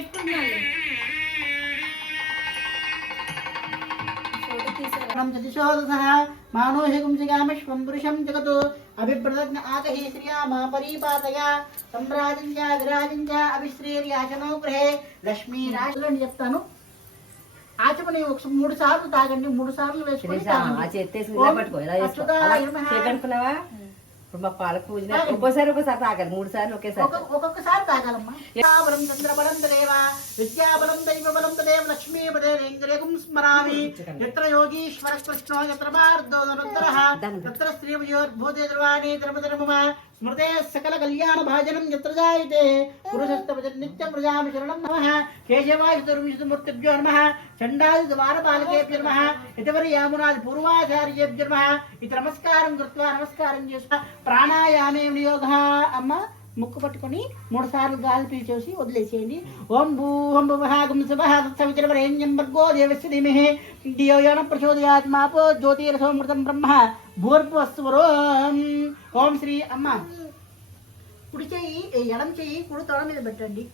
పెట్టుకుంటున్నాను मानोहिगुंसिगामिश्वं पुरुषं जगतो अभिप्रदज्ञ आतहि श्रिया मा परिपातया सम्राजञ्च विराजञ्च अभिश्रीर्याचनो गृहे लक्ष्मी రాజులని చెప్తాను ఆచమని ఒక 3 సార్లు తాగండి 3 సార్లు వేసుకొని తాగండి. ఆ చేత్తేసి ఇలా పట్టుకో ఇలా చేసుకో అనుకున్నావా ఇప్పుడు మా పాల పూజ ఒక్కోసారి తాగాలి 3 సార్లు ఒకేసారి ఒక్కొక్కసారి తాగాలమ్మా. బలం చంద్రబలం తదేవ విద్యాబలం దైవబలం తదేవ లక్ష్మీపదేంద్రియం స్మరామి యత్ర యోగీశ్వర కృష్ణో యత్ర పార్థో ధనుర్ధరః తత్ర శ్రీమయోర్భూతే ద్రవాణి ధర్మధర్మమ స్మృతే సకల కళ్యాణ భాజనం యత్ర జాయతే పురుషస్తవజన్ నిత్యం ప్రజామి శరణం నమః కేశవాయ చతుర్విశుమూర్తిభ్యో నమః చండాది ద్వారపాలకేభ్యో నమః ఇతవరి యామునాది పూర్వాచార్యేభ్యో నమః ఇది నమస్కారం కృత్వా నమస్కారం చేస్తా ప్రాణాయామే వినియోగః. అమ్మ ముక్కు పట్టుకొని 3 సార్లు గాలి పీల్చేసి వదిలేసేయండి. ఓం భూం భువః గుం శుభః తత్సవితుర్వరేణ్యం భర్గో దేవస్య ధీమహి ధియో యో న ప్రచోదయాత్ మాపో జ్యోతిరసోమృతం బ్రహ్మ భూర్భువస్సువరోం. ఓం శ్రీ అమ్మ కుడి చెయ్యి ఎడం చెయ్యి కుడి తొడ మీద పెట్టండి.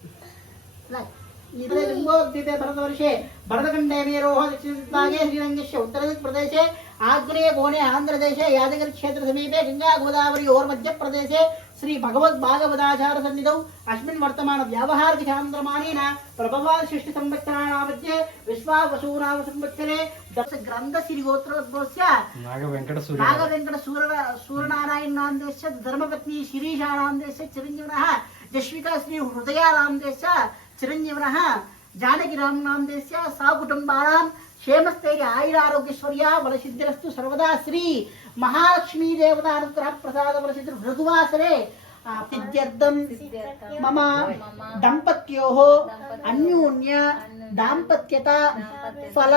లింగోద్దితే భరతవర్షే భరతఖండే మేరోహ దక్షిణాగే శ్రీరంగస్య ఉత్తరప్రదేశే ఆగ్నేయ కోణే ఆంధ్రదేశే యాదగిరి క్షేత్ర సమీపే గంగా గోదావరి ఓర్మధ్య ప్రదేశే శ్రీ భగవద్ భాగవతాచార సన్నిధౌ అస్మిన్ వర్తమాన వ్యావహారిక చాంద్రమానేన ప్రభవాది షష్ఠి సంవత్సరాణామధ్యే విశ్వావసూనామ సంవత్సరే దశ గ్రంథ శ్రీ గోత్రోద్భవస్య నాగవెంకట సూర్యనారాయణ నామదేశ ధర్మపత్ని శిరీషానామదేశ చిరంజీవనః జశ్వికా శ్రీ హృదయానామదేశ చిరంజీవనః జానకిరామ్ నామదేశ సా కుటుంబానాం క్షేమస్థైర్య ఆయురారోగ్యశ్వర్య వరసిద్ధిరస్తు సర్వదా శ్రీ మహాలక్ష్మీ దేవతానుగ్రహ ప్రసాద వరసిద్ధి భృగువాసరే సిద్ధ్యర్థం మమ దంపత్యోః అన్యోన్య దాంపత్యత ఫల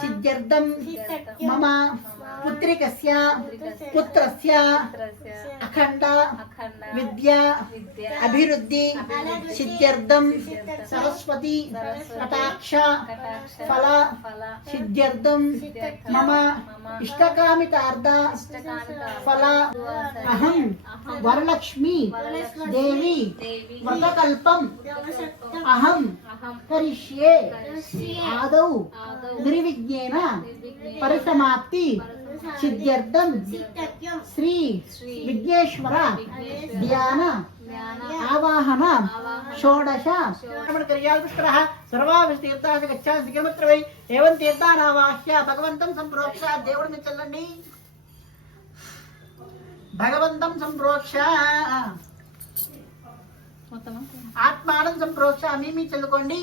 సిద్ధ్యర్థం మమ పుత్రికస్య పుత్రస్య అఖండ విద్య అభివృద్ధి సిద్ధ్యర్థం సరస్వతి కటాక్ష ఫల సిద్ధ్యర్థం మమ ఇష్టకామితార్థ ఫల అహం వరలక్ష్మి దేవి వ్రతకల్పం అహం కరిష్యే ఆదౌ నిర్విఘ్నేన పరిసమాప్తి సిద్ధ్యర్థం శ్రీ విఘ్నేశ్వర ధ్యాన ఆవాహన షోడశ క్రియాల్పుష్కరః సర్వాభిః తీర్థాః గచ్ఛాసి కిమత్ర వై ఏవం తీర్థానావాహ్య భగవంతం సంప్రోక్ష దేవుడిని చల్లండి. భగవంతం సంప్రోక్ష ఆత్మానం సంప్రోక్ష మీ చల్లుకోండి.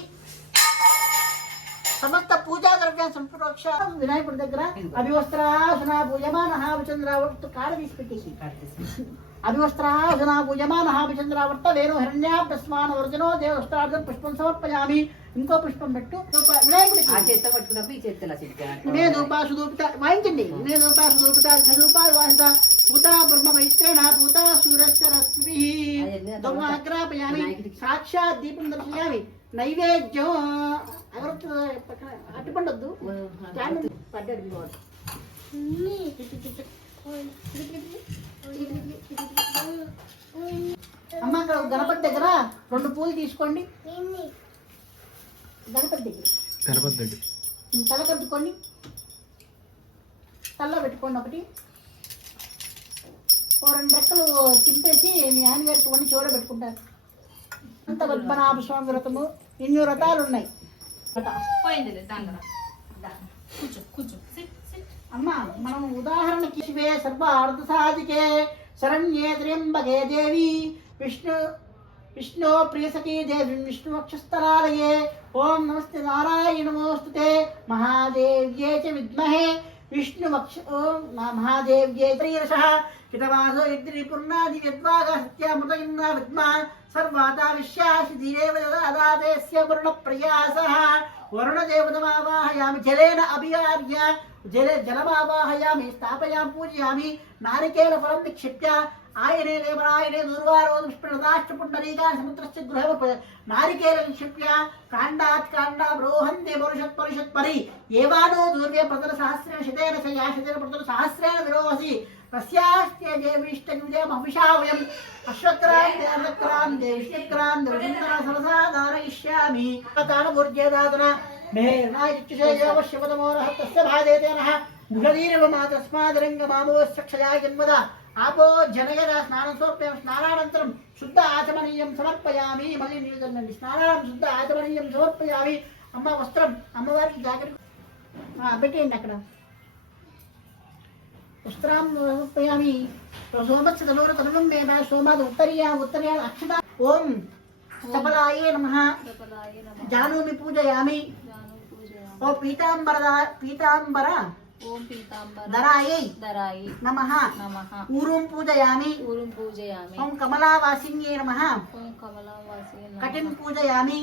సమస్త పూజా ద్రవ్య సంప్రోక్ష వినాయకుడి దగ్గర అభివస్త్రాసన పూజమానః విచంద్రావర్త కాడ తీసుపెట్టేసి అభివస్త్రాసన పూజమానః విచంద్రావర్త వేణు హిరణ్యాభ్యస్మాన వర్జనో దేవస్త్రార్థం పుష్పం సమర్పయామి. ఇంకో పుష్పం పెట్టు వినాయకుడికి నేదూపాసుదూపిత వాయించండి. నేదూపాసుదూపిత చదుపాయ వాసిత పూతా బ్రహ్మ వైశ్రేణ పూతా సూరస్య రశ్మిభిః దోమాగ్రాపయామి. సాక్షాత్ దీపం దర్శయామి. నైవేద్యం అగరొత్తు అట్టుపండొద్దు పడ్డాడు. అమ్మ అక్కడ గణపతి దగ్గర 2 పూలు తీసుకోండి. గణపతి దగ్గర తల కట్టుకోండి. తల్ల పెట్టుకోండి. ఒకటి 2 రెక్కలు తింపేసి మీ ఆయనగారికి వండి చివర పెట్టుకుంటారు. అంత పద్మనాభ స్వామి వ్రతము ఇన్ని వ్రతాలు ఉన్నాయి. అమ్మ మనం ఉదాహరణకి శివే సర్వ అర్థ సాధికే శరణ్యే త్ర్యంబకే దేవి విష్ణు ప్రియసఖీ దేవి విష్ణు వక్షస్థలాలయే ఓం నమస్తే నారాయణ నమోస్తుతే మహాదేవ్యే చ విద్మహే విష్ణు వక్ష ఓం మహాదేవ్యే త్రీరసః హితవాసో యద్రి పూర్ణాది యద్వాగ సత్యామృతయున్న విద్మా సర్వాదా విశ్యాసి ధీరేవ దదాదేస్య వరుణ ప్రయాసః. వరుణదేవతమావాహయామి జలేన అభియార్య జలమావాహయామి స్థాపయామి పూజయామి. నారికేల ఫలం నిక్షిప్య ఆయనే దేవరాయనే దూర్వారోధ విష్ణుదాష్టపుండరీకాని సముద్రస్య గృహ నారికేల నిక్షిప్య కాండాత్ కాండా బ్రోహంతే పరుషత్ పరుషత్ పరి ఏవానో దూర్వే ప్రతల సహస్రేణ శతేన శయా శతేన ప్రతల సహస్రేణ విరోహసి तस्यास्ते देवीष्टविजयमभिषावयम् अश्वक्रान्ते अर्धक्रान्ते विष्णुक्रान्ते वसुन्धरा सरसा धारयिष्यामि तानभुर्जेदादना मेर्नायुच्युषेयोवश्यपदमोरः तस्य भादेते नः मुषदीर्वमातस्मादरङ्गमामोऽस्यक्षया जन्मद आपो जनयद स्नानसोप्यं स्नानानन्तरं शुद्ध आचमनीयं समर्पयामि मళ్ళీ నీళ్ళు చల్లండి స్నానం శుద్ధ ఆచమనీయం సమర్పయామి అమ్మ వస్త్రం అమ్మవారికి జాకెట్ పెట్టేయండి అక్కడ వస్త్రం సమర్పయామి సోమత్సదలోర తనువం వేద సోమాద ఉత్తరీయ అక్షత ఓం సబలాయే నమః జానూమి పూజయామి ఓ పీతాంబర ఓం పీతాంబర ధరాయై నమః ఊరుం పూజయామి ఓం కమలావాసిన్యే నమః కటిం పూజయామి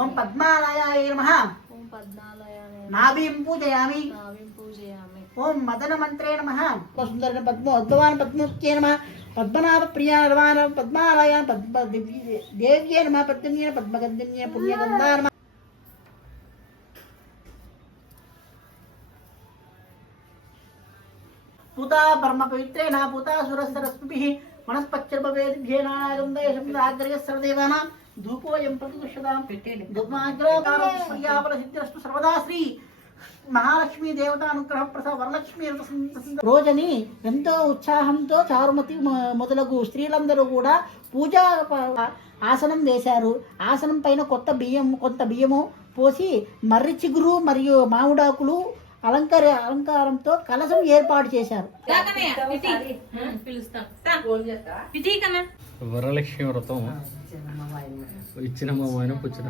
ఓం పద్మాలయాయ నమః నాభిం పూజయామి ఓం మదనమంత్రే నమః సుందర పద్మోద్భవాన్ పద్మోక్తే నమః పద్మనాభ ప్రియార్వాణ పద్మాలయ దేవ్యే నమః పద్మన్యే పద్మగంధన్యే పుణ్యగంధా నమః పూతా పరమ పవిత్రేణ పూతాసురసరస్మిభిః వనస్పత్యర్భవేద్భ్యేనాగంధయశబ్దాగ్రయ సర్వదేవానాం ధూపోయం ప్రతిదుష్యతాం దుర్మాగ్రహారసిద్ధిరస్తు సర్వదా శ్రీ మహాలక్ష్మీ దేవత అనుగ్రహ ప్రసాద వరలక్ష్మి రోజని ఎంతో ఉత్సాహంతో చారుమతి మొదలగు స్త్రీలందరూ కూడా పూజా ఆసనం వేశారు. ఆసనం పైన కొంత బియ్యము పోసి మర్రి చిగురు మరియు మామిడాకులు అలంకారంతో కలశం ఏర్పాటు చేశారు. వరలక్ష్మి వ్రతం ఇచ్చిన మామైన పుచ్చిన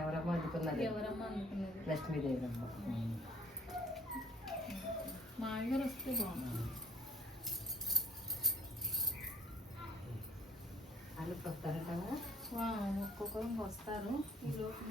ఎవరమ్మ అందుకున్నది లక్ష్మీదేవి మా అయ్యగారు వస్తే బాగుంది. ఒక్కొక్కరు వస్తారు ఈ లోపు